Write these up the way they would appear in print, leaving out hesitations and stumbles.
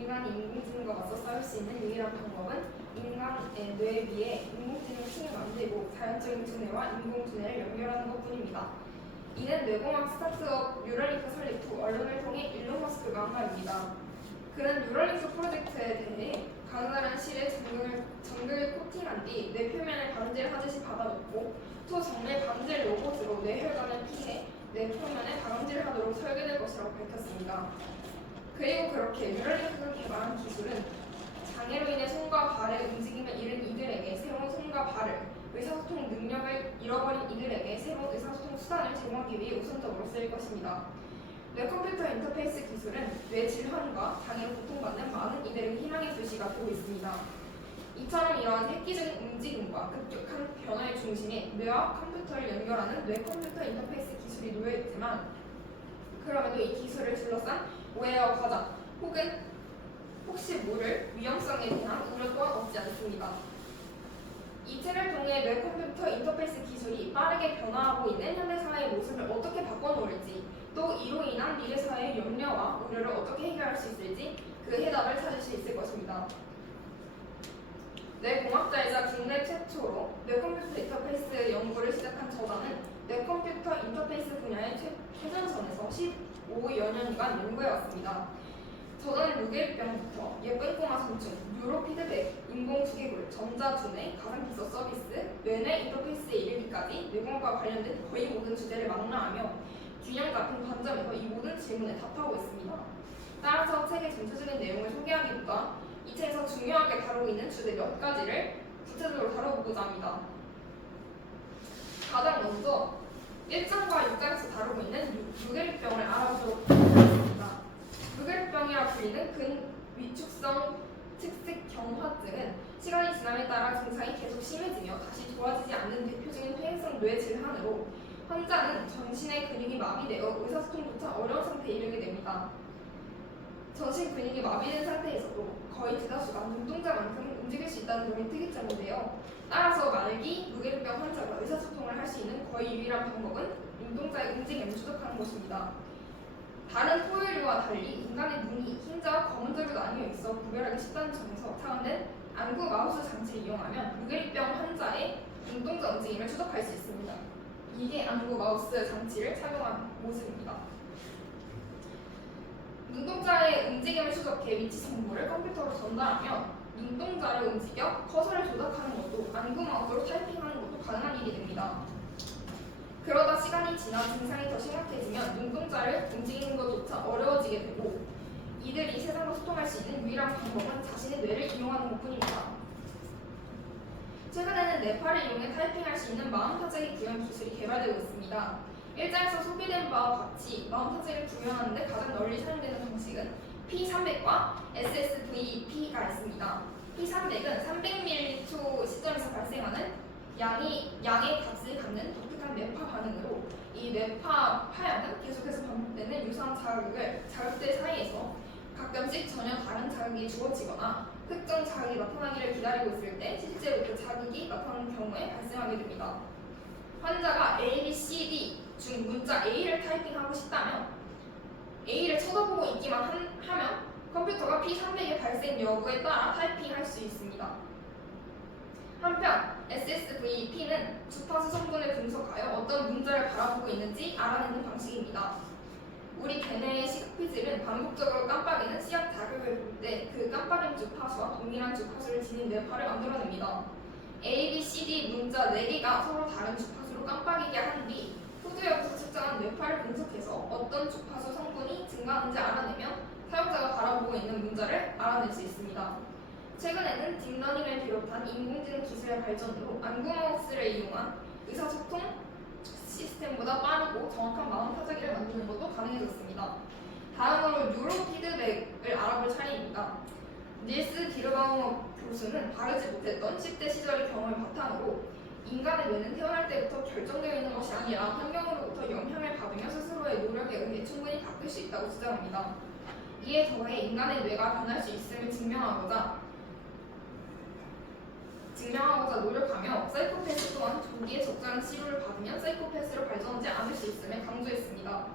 인간이 인공지능과 맞서 싸울 수 있는 유일한 방법은 인간의 뇌 위에 인공지능 층을 만들고 자연적인 두뇌와 인공두뇌를 연결하는 것뿐입니다. 이는 뇌공학 스타트업 뉴럴링크 설립 후 언론을 통해 일론 머스크가 한 말입니다. 그는 뉴럴링크 프로젝트에 대해 가느다란 실에 정글을 코팅한 뒤 뇌 표면을 방질하듯이 받아놓고 또 정밀 방질 로봇으로 뇌혈관을 피해 뇌 표면에 방질을 하도록 설계될 것이라고 밝혔습니다. 그리고 그렇게 뉴럴링크가 개발한 기술은 장애로 인해 손과 발의 움직임을 잃은 이들에게 새로운 손과 발을, 의사소통 능력을 잃어버린 이들에게 새로운 의사소통 수단을 제공하기 위해 우선적으로 쓰일 것입니다. 뇌컴퓨터 인터페이스 기술은 뇌 질환과 장애로 고통받는 많은 이들에게 희망의 불씨가 되고 있습니다. 이처럼 이러한 획기적인 움직임과 급격한 변화의 중심에 뇌와 컴퓨터를 연결하는 뇌컴퓨터 인터페이스 기술이 놓여있지만 그럼에도 이 기술을 둘러싼 오해와 과장 혹은 혹시 모를 위험성에 대한 우려 또한 없지 않습니다. 이 책을 통해 뇌컴퓨터 인터페이스 기술이 빠르게 변화하고 있는 현대사회의 모습을 어떻게 바꿔놓을지 또 이로 인한 미래사회의 염려와 우려를 어떻게 해결할 수 있을지 그 해답을 찾을 수 있을 것입니다. 뇌공학자이자 국내 최초로 뇌컴퓨터 인터페이스 연구를 시작한 저자는 뇌컴퓨터 인터페이스 분야의 최전선에서 15여 년간 연구해왔습니다. 저자는 6일병부터 예쁜 꼬마 선충, 뉴로 피드백, 인공 두개골, 전자두뇌, 가상기서 서비스, 뇌내 인터페이스에 이르기까지 뇌공학과 관련된 거의 모든 주제를 망라하며 균형 잡힌 관점에서 이 모든 질문에 답하고 있습니다. 따라서 책의 전체적인 내용을 소개하기보다 이 책에서 중요하게 다루고 있는 주제 몇 가지를 구체적으로 다뤄보고자 합니다. 가장 먼저 1장과 6장에서 다루고 있는 루게릭병을 알아보도록 하겠습니다. 루게릭병이라 불리는 근위축성 측색경화증은 시간이 지남에 따라 증상이 계속 심해지며 다시 좋아지지 않는 대표적인 퇴행성 뇌 질환으로 환자는 전신의 근육이 마비되어 의사소통조차 어려운 상태에 이르게 됩니다. 전신 근육이 마비된 상태에서도 거의 대다수가 눈동자만큼 움직일 수 있다는 점이 특이점인데요. 따라서 말기 루게릭병 환자가 의사소통을 할 수 있는 거의 유일한 방법은 눈동자의 움직임을 추적하는 것입니다. 다른 포유류와 달리 인간의 눈이 흰자와 검은자로 나뉘어 있어 구별하기 쉽다는 점에서 차원된 안구 마우스 장치를 이용하면 루게릭병 환자의 눈동자 움직임을 추적할 수 있습니다. 이게 안구 마우스 장치를 착용한 모습입니다. 눈동자의 움직임을 추적해 위치 정보를 컴퓨터로 전달하면 눈동자를 움직여 커서를 조작하는 것도 안구 마우스로 타이핑하는 것도 가능한 일이 됩니다. 그러다 시간이 지나 증상이 더 심각해지면 눈동자를 움직이는 것조차 어려워지게 되고 이들이 세상과 소통할 수 있는 유일한 방법은 자신의 뇌를 이용하는 것뿐입니다. 최근에는 뇌파를 이용해 타이핑할 수 있는 마음타자기 구현 기술이 개발되고 있습니다. 1장에서 소개된 바와 같이 마음타자기를 구현하는 데 가장 널리 사용되는 방식은 P300과 SSVP가 있습니다. P300은 300ml 시점에서 발생하는 양의 값을 갖는 독특한 뇌파 반응으로 이 뇌파 파형은 계속해서 반복되는 유사한 자극들 사이에서 가끔씩 전혀 다른 자극이 주어지거나 특정 자극이 나타나기를 기다리고 있을 때 실제로 그 자극이 나타나는 경우에 발생하게 됩니다. 환자가 A, B, C, D 중 문자 A를 타이핑하고 싶다면 A를 쳐다보고 있기만 하면 컴퓨터가 P300의 발생 여부에 따라 타이핑할 수 있습니다. 한편 SSVP는 주파수 성분을 분석하여 어떤 문자를 바라보고 있는지 알아내는 방식입니다. 우리 대뇌의 시각피질은 반복적으로 깜빡이는 시약 자극을 볼 때 그 깜빡임 주파수와 동일한 주파수를 지닌 뇌파를 만들어냅니다. A, B, C, D 문자 4개가 서로 다른 주파수로 깜빡이게 한 뒤 후두엽에서 측정한 뇌파를 분석해서 어떤 주파수 성분이 증가하는지 알아내면 사용자가 바라보고 있는 문자를 알아낼 수 있습니다. 최근에는 딥러닝을 비롯한 인공지능 기술의 발전으로 안구 마우스를 이용한 의사소통 시스템보다 빠르고 정확한 마음타자기를 만드는 것도 가능해졌습니다. 다음으로 뉴로 피드백을 알아볼 차례입니다. 닐스 디르바우머 교수는 바르지 못했던 10대 시절의 경험을 바탕으로 인간의 뇌는 태어날 때부터 결정되어 있는 것이 아니라 환경으로부터 영향을 받으며 스스로의 노력에 의해 충분히 바뀔 수 있다고 주장합니다. 이에 더해 인간의 뇌가 변할 수 있음을 증명하고자 노력하며 사이코패스 또한 조기에 적절한 치료를 받으면 사이코패스로 발전하지 않을 수 있음을 강조했습니다.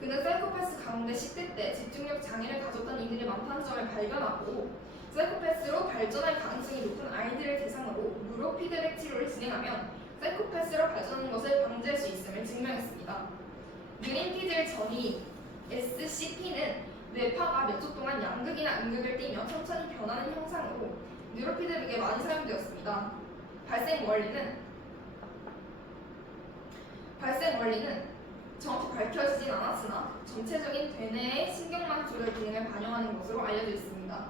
그는 사이코패스 가운데 10대 때 집중력 장애를 가졌던 이들이 많다는 점을 발견하고 사이코패스로 발전할 가능성이 높은 아이들을 대상으로 무료 피드백 치료를 진행하면 사이코패스로 발전하는 것을 방지할 수 있음을 증명했습니다. 느린 전이 SCP는 뇌파가 몇 초 동안 양극이나 음극을 띠며 천천히 변하는 형상으로 뉴로피드백에 많이 사용되었습니다. 발생 원리는 정확히 밝혀지진 않았으나 전체적인 대뇌의 신경망 조절 기능을 반영하는 것으로 알려져 있습니다.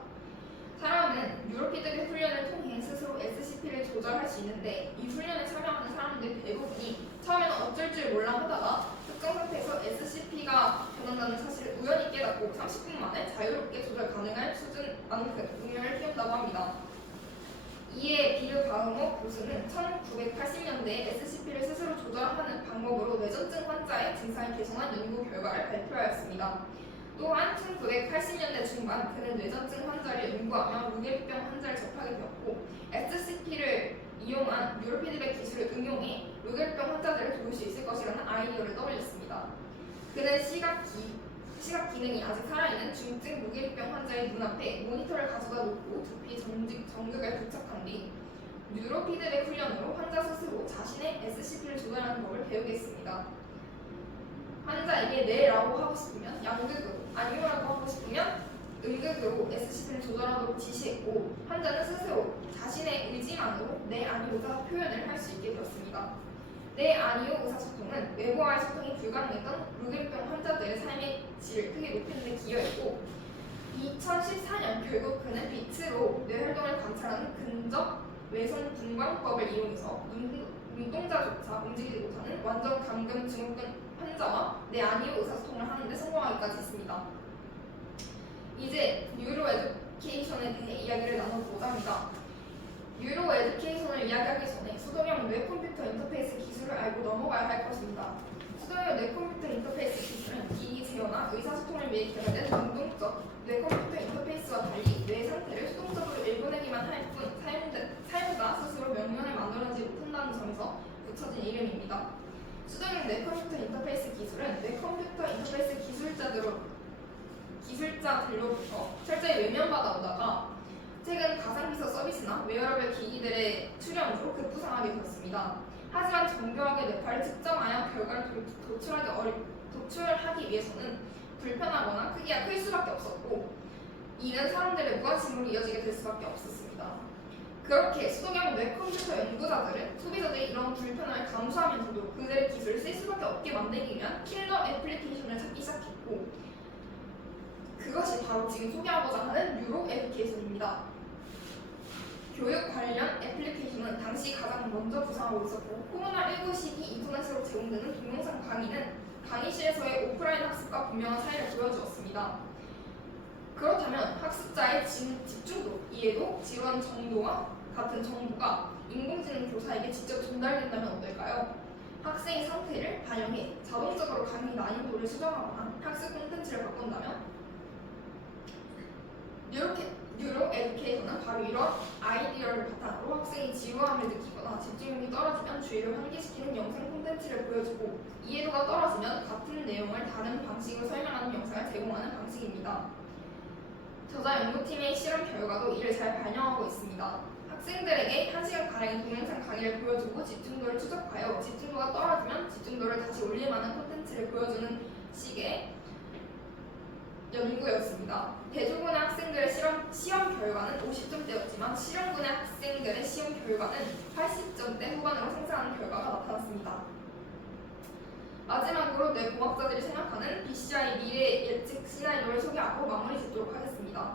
사람은 뉴로피드백 훈련을 통해 스스로 SCP를 조절할 수 있는데 이 훈련에 참여하는 사람들 대부분이 처음에는 어쩔 줄 몰라 하다가 특정 상태에서 SCP가 변한다는 사실을 우연히 깨닫고 30분 만에 자유롭게 조절 가능할 수준만큼 능력을 키운다고 합니다. 이에 비르 바흐모 교수는 1980년대에 SCP를 스스로 조절하는 방법으로 뇌전증 환자의 증상을 개선한 연구 결과를 발표하였습니다. 또한 1980년대 중반 그는 뇌전증 환자를 연구하며 루게릭병 환자를 접하게 되었고 SCP를 이용한 뉴로피드백 기술을 응용해 루게릭병 환자들을 도울 수 있을 것이라는 아이디어를 떠올렸습니다. 그는 시각 기능이 아직 살아있는 중증 루게릭병 환자의 눈앞에 모니터를 가져다 놓고 두피 전극을 부착한 뒤 뉴로피드백 훈련으로 환자 스스로 자신의 SCP를 조절하는 법을 배우게 했습니다. 환자에게 네라고 하고 싶으면 양극으로, 아니오라고 하고 싶으면 음극으로 SCP를 조절하도록 지시했고 환자는 스스로 자신의 의지만으로 네, 아니오 의사 표현을 할 수 있게 되었습니다. 네, 아니오 의사소통은 외부와의 소통이 불가능했던 루게릭병 환자들의 삶의 질을 크게 높이는 데 기여했고 2014년 결국 그는 빛으로 뇌활동을 관찰하는 근접 외선 분광법을 이용해서 눈동자조차 움직이지 못하는 완전 감금 증후군 환자와 네, 아니오 의사소통을 하는데 성공하기까지 했습니다. 이제 뉴로 에듀케이션에 대해 이야기를 나눠보고자 합니다. 뉴로 에듀케이션을 이야기하기 전에 수동형 뇌컴퓨터 인터페이스 기술을 알고 넘어가야 할 것입니다. 수동형 뇌컴퓨터 인터페이스 기술은 기기 제어나 의사소통을 위해 개발된 능동적 뇌컴퓨터 인터페이스와 달리 뇌 상태를 수동적으로 읽어내기만 할 뿐 사용자 스스로 명령을 만들어내지 못한다는 점에서 붙여진 이름입니다. 수동형 뇌컴퓨터 인터페이스 기술은 뇌컴퓨터 인터페이스 기술자들로부터 철저히 외면받아 오다가 최근 가상비서 서비스나 웨어러블 기기들의 출현으로 급부상하게 되었습니다. 하지만 정교하게 뇌파를 측정하여 결과를 도출하기 위해서는 불편하거나 크기가 클 수밖에 없었고 이는 사람들의 무관심으로 이어지게 될 수밖에 없었습니다. 그렇게 수동형 뇌컴퓨터 연구자들은 소비자들이 이런 불편함을 감수하면서도 그들의 기술을 쓸 수밖에 없게 만들기 위한 킬러 애플리케이션을 찾기 시작했고 그것이 바로 지금 소개하고자 하는 뉴로 에듀케이션입니다. 교육 관련 애플리케이션은 당시 가장 먼저 부상하고 있었고 코로나19 시기 인터넷으로 제공되는 동영상 강의는 강의실에서의 오프라인 학습과 분명한 차이를 보여주었습니다. 그렇다면 학습자의 집중도, 이해도, 지원 정도와 같은 정보가 인공지능 교사에게 직접 전달된다면 어떨까요? 학생의 상태를 반영해 자동적으로 강의 난이도를 수정하거나 학습 콘텐츠를 바꾼다면 뉴로 에듀케이션은 바로 이런 아이디어를 바탕으로 학생이 지루함을 느끼거나 집중력이 떨어지면 주의를 환기시키는 영상 콘텐츠를 보여주고 이해도가 떨어지면 같은 내용을 다른 방식으로 설명하는 영상을 제공하는 방식입니다. 저자 연구팀의 실험 결과도 이를 잘 반영하고 있습니다. 학생들에게 1시간가량의 동영상 강의를 보여주고 집중도를 추적하여 집중도가 떨어지면 집중도를 다시 올릴 만한 콘텐츠를 보여주는 식의 연구였습니다. 대조군의 학생들의 시험 결과는 50점대였지만 실험군의 학생들의 시험 결과는 80점대 후반으로 상승하는 결과가 나타났습니다. 마지막으로 뇌공학자들이 생각하는 BCI 미래 예측 시나리오를 소개하고 마무리 짓도록 하겠습니다.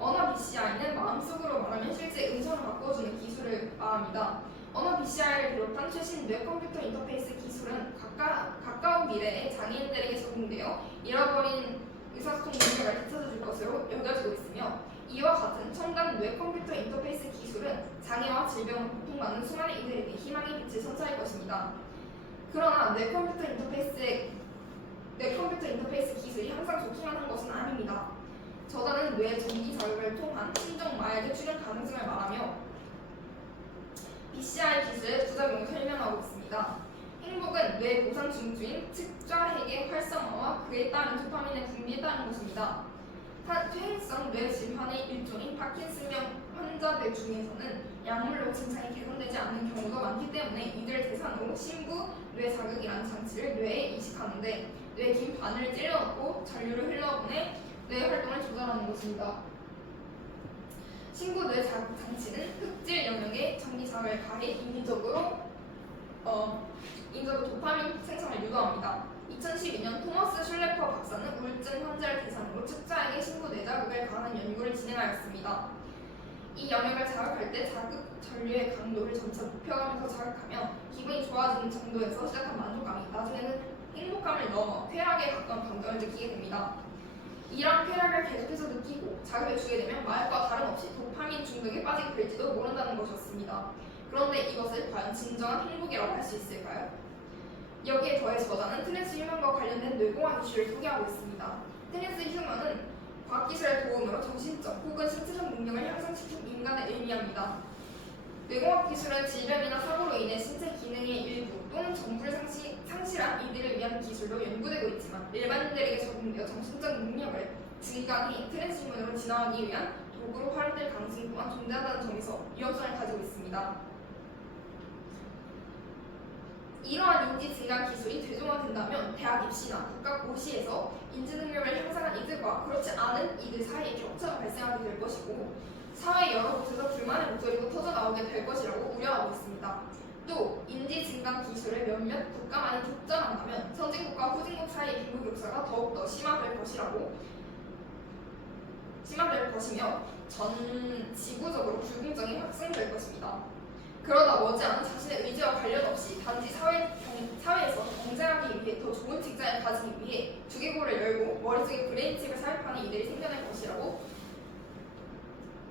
언어 BCI는 마음속으로 말하면 실제 음성을 바꿔주는 기술을 말합니다. 언어 BCI를 비롯한 최신 뇌컴퓨터 인터페이스 기술은 가까운 미래에 장애인들에게 적용되어 잃어버린 의사소통 능력을 되찾아줄 것으로 여겨지고 있으며 이와 같은 첨단 뇌컴퓨터 인터페이스 기술은 장애와 질병을 고통받는 수많은 이들에게 희망의 빛을 선사할 것입니다. 그러나 뇌컴퓨터 인터페이스 기술이 항상 좋기만 한 것은 아닙니다. 저자는 뇌 전기 자극을 통한 심정 마약의 출현 가능성을 말하며 BCI 기술의 부작용을 설명하고 있습니다. 행복은 뇌 보상 중추인 측좌핵의 활성화와 그에 따른 도파민의 분비에 따른 것입니다. 퇴행성 뇌 질환의 일종인 파킨슨병 환자들 중에서는 약물로 증상이 개선되지 않는 경우도 많기 때문에 이들 대상으로 심부 뇌 자극이라는 장치를 뇌에 이식하는데 뇌 긴 바늘을 찔러넣고 전류를 흘러보내 뇌 활동을 조절하는 것입니다. 심부 뇌 자극 장치는 흑질 영역에 전기 자극을 가해 인위적으로 도파민 생성을 유도합니다. 2012년 토머스 슐레퍼 박사는 우울증 환자를 대상으로 측자에게 심부 뇌 자극을 가하는 연구를 진행하였습니다. 이 영역을 자극할 때 자극 전류의 강도를 점차 높여가면서 자극하며 기분이 좋아지는 정도에서 시작한 만족감이 나중에는 행복감을 넘어 쾌락에 가까운 감정을 느끼게 됩니다. 이런 쾌락을 계속해서 느끼고 자극을 주게 되면 마약과 다름없이 도파민 중독에 빠지게 될지도 모른다는 것이었습니다. 그런데 이것을 과연 진정한 행복이라고 할 수 있을까요? 여기에 더해 저자는 테네스 휴먼과 관련된 뇌공학 이슈를 소개하고 있습니다. 테네스 휴먼은 과학기술의 도움으로 정신적 혹은 신체적 능력을 향상시킨 인간을 의미합니다. 뇌공학 기술은 질병이나 사고로 인해 신체 기능의 일부 또는 전부를 상실한 이들을 위한 기술로 연구되고 있지만 일반인들에게 적용되어 정신적 능력을 증강해 트랜스휴먼으로 진화하기 위한 도구로 활용될 가능성이 또한 존재한다는 점에서 위험성을 가지고 있습니다. 이러한 인지 증강 기술이 대중화된다면 대학 입시나 국가 고시에서 인지 능력을 향상한 이들과 그렇지 않은 이들 사이에 격차가 발생하게 될 것이고 사회 여러 곳에서 불만의 목소리가 터져나오게 될 것이라고 우려하고 있습니다. 또 인지 증강 기술을 몇몇 국가만이 독점한다면 선진국과 후진국 사이의 빈부 격차가 더욱더 심화될 것이며 전 지구적으로 불공정이 확산될 것입니다. 그러다 머지않은 자신의 의지와 관련 없이 단지 사회에서 경쟁하기 위해 더 좋은 직장을 가지기 위해 두개골을 열고 머릿속에 브레인칩을 삽입하는 이들이 생겨날 것이라고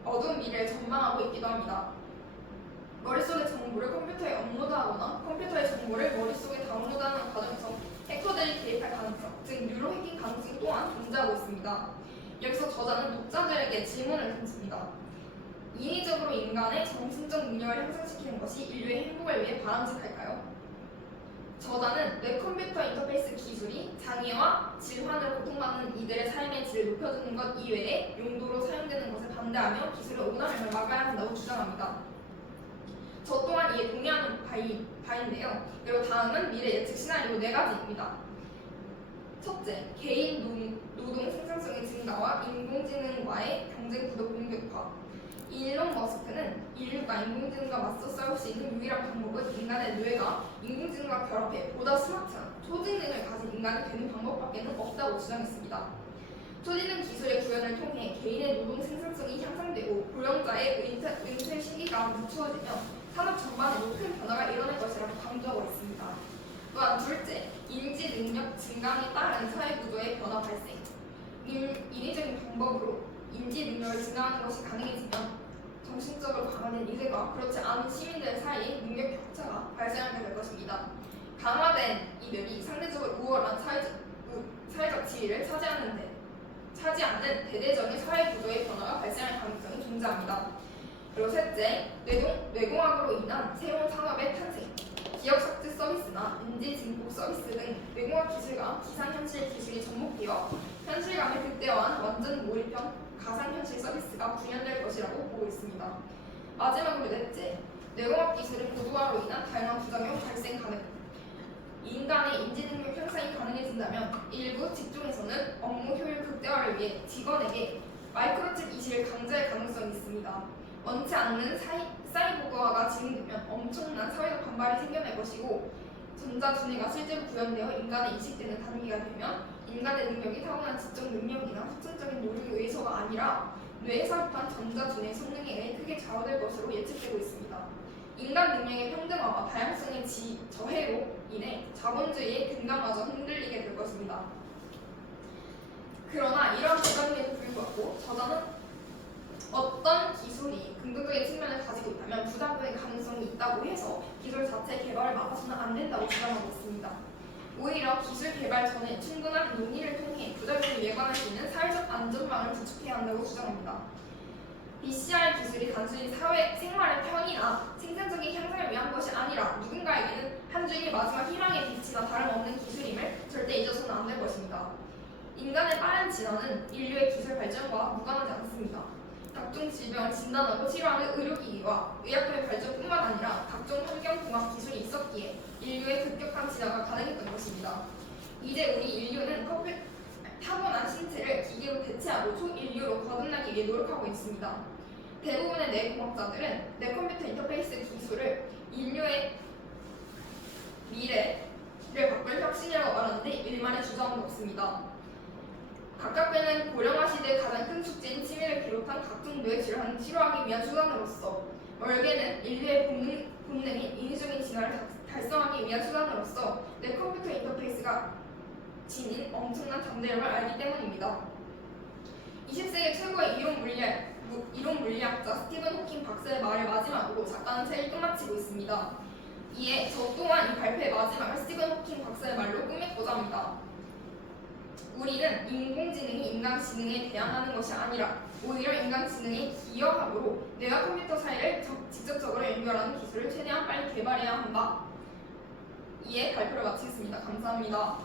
어두운 미래를 전망하고 있기도 합니다. 머릿속의 정보를 컴퓨터에 업로드하거나 컴퓨터의 정보를 머릿속에 다운로드하는 과정에서 해커들이 개입할 가능성, 즉 뉴로 해킹 가능성이 또한 존재하고 있습니다. 여기서 저자는 독자들에게 질문을 던집니다. 인위적으로 인간의 정신적 능력을 향상시키는 것이 인류의 행복을 위해 바람직할까요? 저자는 뇌컴퓨터 인터페이스 기술이 장애와 질환으로 고통받는 이들의 삶의 질을 높여주는 것 이외에 용도로 사용되는 것에 반대하며 기술의 오남용을 막아야 한다고 주장합니다. 저 또한 이에 동의하는 바인데요. 그리고 다음은 미래 예측 시나리오 4가지입니다. 첫째, 개인 노동 생산성의 증가와 인공지능과의 경쟁 구도 공격화. 일론 머스크는 인류가 인공지능과 맞서 싸울 수 있는 유일한 방법은 인간의 뇌가 인공지능과 결합해 보다 스마트한 초지능을 가진 인간이 되는 방법밖에는 없다고 주장했습니다. 초지능 기술의 구현을 통해 개인의 노동 생산성이 향상되고 고령자의 은퇴 시기가 늦추어지며 산업 전반에도 큰 변화가 일어날 것이라고 강조하고 있습니다. 또한 둘째, 인지 능력 증강에 따른 사회 구조의 변화 발생. 인위적인 방법으로 인지 능력을 증강하는 것이 가능해지면 정신적으로 강화된 이들과 그렇지 않은 시민들 사이에 능력 격차가 발생하게 될 것입니다. 강화된 이들이 상대적으로 우월한 사회적 지위를 차지하는 대대적인 사회 구조의 변화가 발생할 가능성이 존재합니다. 그리고 셋째, 뇌공학으로 인한 새로운 산업의 탄생. 기업 삭제 서비스나 인지 증폭 서비스 등 뇌공학 기술과 기상현실 기술이 접목되어 현실감을 극대화한 완전 몰입형 가상현실 서비스가 구현될 것이라고 보고 있습니다. 마지막으로 넷째, 뇌공학 기술의 고도화로 인한 다양한 부작용 발생 가능. 인간의 인지 능력 향상이 가능해진다면 일부 직종에서는 업무 효율 극대화를 위해 직원에게 마이크로칩 이식을 강제할 가능성이 있습니다. 원치 않는 사이보그화가 진행되면 엄청난 사회적 반발이 생겨날 것이고 전자두뇌가 실제로 구현되어 인간에 이식되는 단계가 되면 인간의 능력이 타고난 지적 능력이나 특징적인 노력에 의해서가 아니라 뇌에 삽입한 전자두뇌 성능에 의해 크게 좌우될 것으로 예측되고 있습니다. 인간 능력의 평등화와 다양성의 저해로 인해 자본주의의 근간마저 흔들리게 될 것입니다. 그러나 이러한 부작용에도 불구하고 저자는 어떤 기술이 긍정적인 측면을 가지고 있다면 부작용의 가능성이 있다고 해서 기술 자체 개발을 막아서는 안 된다고 주장하고 있습니다. 오히려 기술 개발 전에 충분한 논의를 통해 부작용을 예방할 수 있는 사회적 안전망을 구축해야 한다고 주장합니다. BCR 기술이 단순히 사회 생활의 편의나 생산적인 향상을 위한 것이 아니라 누군가에게는 한 줄기 마지막 희망의 빛이나 다름없는 기술임을 절대 잊어서는 안 될 것입니다. 인간의 빠른 진화는 인류의 기술 발전과 무관하지 않습니다. 각종 질병을 진단하고 치료하는 의료기기와 의약품의 발전뿐만 아니라 각종 환경공학 기술이 있었기에 인류의 급격한 진화가 가능했던 것입니다. 이제 우리 인류는 타고난 신체를 기계로 대체하고 초인류로 거듭나기 위해 노력하고 있습니다. 대부분의 뇌공학자들은 뇌컴퓨터 인터페이스 기술을 인류의 미래를 바꿀 혁신이라고 말하는데 일말의 주저함도 없습니다. 각각에는 고령화 시대의 가장 큰 숙제인 치매를 비롯한 각종 뇌 질환을 치료하기 위한 수단으로서, 월계는 인류의 본능인 인위적인 진화를 달성하기 위한 수단으로서 뇌컴퓨터 인터페이스가 지닌 엄청난 잠재력을 알기 때문입니다. 20세기 최고의 이론 물리학자 스티븐 호킹 박사의 말을 마지막으로 작가는 책을 끝마치고 있습니다. 이에 저 또한 이 발표의 마지막을 스티븐 호킹 박사의 말로 끝맺고자 합니다. 우리는 인공지능이 인간지능에 대항하는 것이 아니라 오히려 인간지능이 기여함으로 뇌와 컴퓨터 사이를 직접적으로 연결하는 기술을 최대한 빨리 개발해야 한다. 이에 발표를 마치겠습니다. 감사합니다.